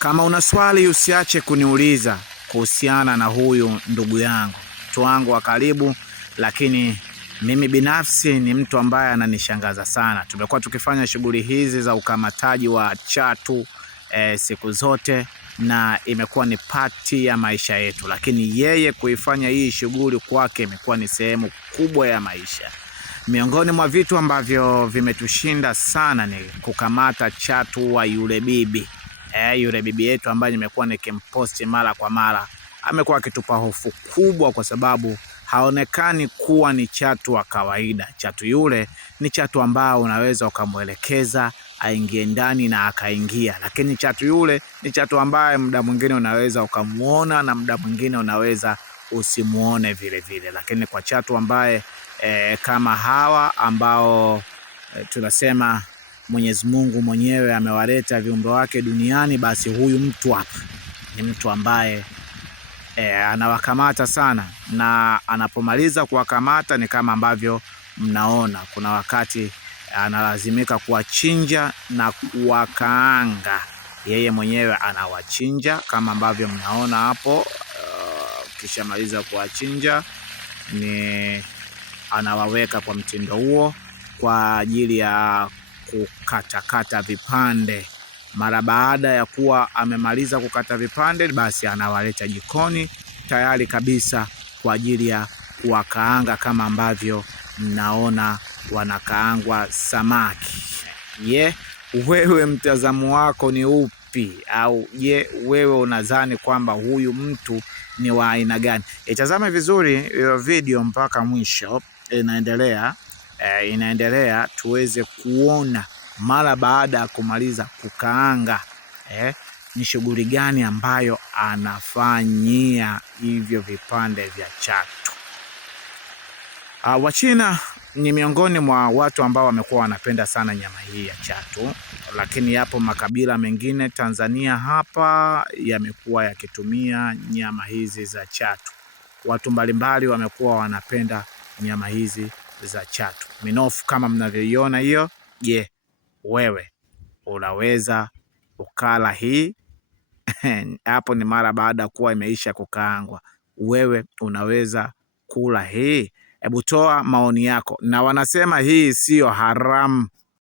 Kama una swali usiache kuniuliza kuhusiana na huyu ndugu yangu, mtu wangu wa karibu, lakini mimi binafsi ni mtu ambaye ananishangaza sana. Tumekuwa tukifanya shughuli hizi za ukamataji wa chatu siku zote na imekuwa ni pati ya maisha yetu, lakini yeye kuifanya hii shughuli kwake imekuwa ni sehemu kubwa ya maisha. Miongoni mwa vitu ambavyo vimetushinda sana ni kukamata chatu wa yule bibi. Yule bibi yetu ambaye nimekuwa nikimposti mara kwa mara amekuwa akitupa hofu kubwa, kwa sababu haonekani kuwa ni chatu wa kawaida. Chatu yule ni chatu ambao unaweza ukamwelekeza aingie ndani na akaingia, lakini chatu yule ni chatu ambaye muda mwingine unaweza ukamuona na muda mwingine unaweza usimuone vile vile. Lakini kwa chatu ambaye kama hawa ambao tunasema Mwenyezi Mungu mwenyewe amewaleta viumbe wake duniani, basi huyu mtu hapa ni mtu ambaye anawakamata sana, na anapomaliza kuwakamata ni kama ambavyo mnaona, kuna wakati analazimika kuwachinja na kuwakaanga. Yeye mwenyewe anawachinja kama ambavyo mnaona hapo. Kisha maliza kuwachinja ni anawaweka kwa mtindo huo kwa ajili ya kukatakata vipande. Mara baada ya kuwa amemaliza kukata vipande, basi anawaleta jikoni tayari kabisa kwa ajili ya kuwakaanga kama ambavyo mnaona wanakaangwa samaki. Wewe mtazamo wako ni upi? Au wewe unadhani kwamba huyu mtu ni wa aina gani? Itazame vizuri hiyo video mpaka mwisho, inaendelea tuweze kuona mara baada ya kumaliza kukaanga ni shughuli gani ambayo anafanyia hivyo vipande vya chatu. Wachina ni miongoni mwa watu ambao wamekuwa wanapenda sana nyama hii ya chatu, lakini yapo makabila mengine Tanzania hapa yamekuwa yakitumia nyama hizi za chatu. Watu mbalimbali wamekuwa wanapenda nyama hizi za chatu. Minofu kama mnavyoiona hiyo. Wewe unaweza ukala hii? Hapo ni mara baada kuwa imeisha kukaangwa. Wewe unaweza kula hii? Hebu toa maoni yako. Na wanasema hii sio haramu.